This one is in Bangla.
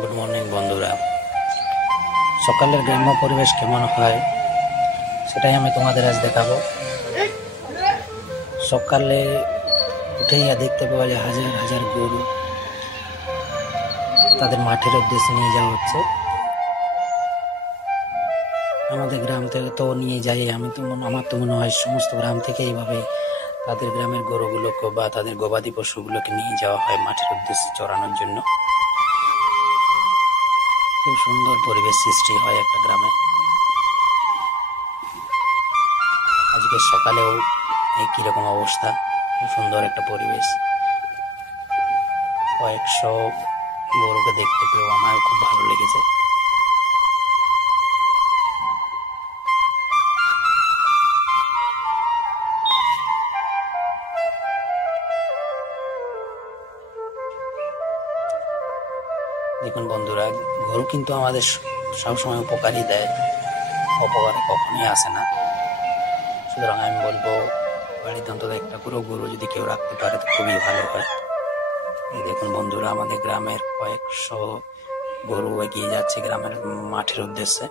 গুড মর্নিং বন্ধুরা। সকালের গ্রাম্য পরিবেশ কেমন হয় সেটাই আমি তোমাদের আজ দেখাবো। সকালে উঠেই দেখতে পাওয়া যায় হাজার হাজার গরু, তাদের মাঠের উদ্দেশ্যে নিয়ে যাওয়া হচ্ছে। আমাদের গ্রাম থেকে তো নিয়ে যাই, আমার তো মনে হয় সমস্ত গ্রাম থেকে এইভাবে তাদের গ্রামের গরুগুলোকে বা তাদের গবাদি পশুগুলোকে নিয়ে যাওয়া হয় মাঠের উদ্দেশ্যে চড়ানোর জন্য। খুব সুন্দর পরিবেশ সৃষ্টি হয় একটা গ্রামে। আজকে সকালেও একই রকম অবস্থা, খুব সুন্দর একটা পরিবেশ। কয়েকশো গরুকে দেখতে পেয়েও আমার খুব ভালো লেগেছে। দেখুন বন্ধুরা, গরু কিন্তু আমাদের সবসময় উপকারই দেয়, অপকারে কখনোই আসে না। সুতরাং আমি বলবো বাড়িতে অন্তত একটা করে গরু যদি কেউ রাখতে পারে তো খুবই ভালো হয়। এই দেখুন বন্ধুরা, আমাদের গ্রামের কয়েকশো গরু এগিয়ে যাচ্ছে গ্রামের মাঠের উদ্দেশ্যে।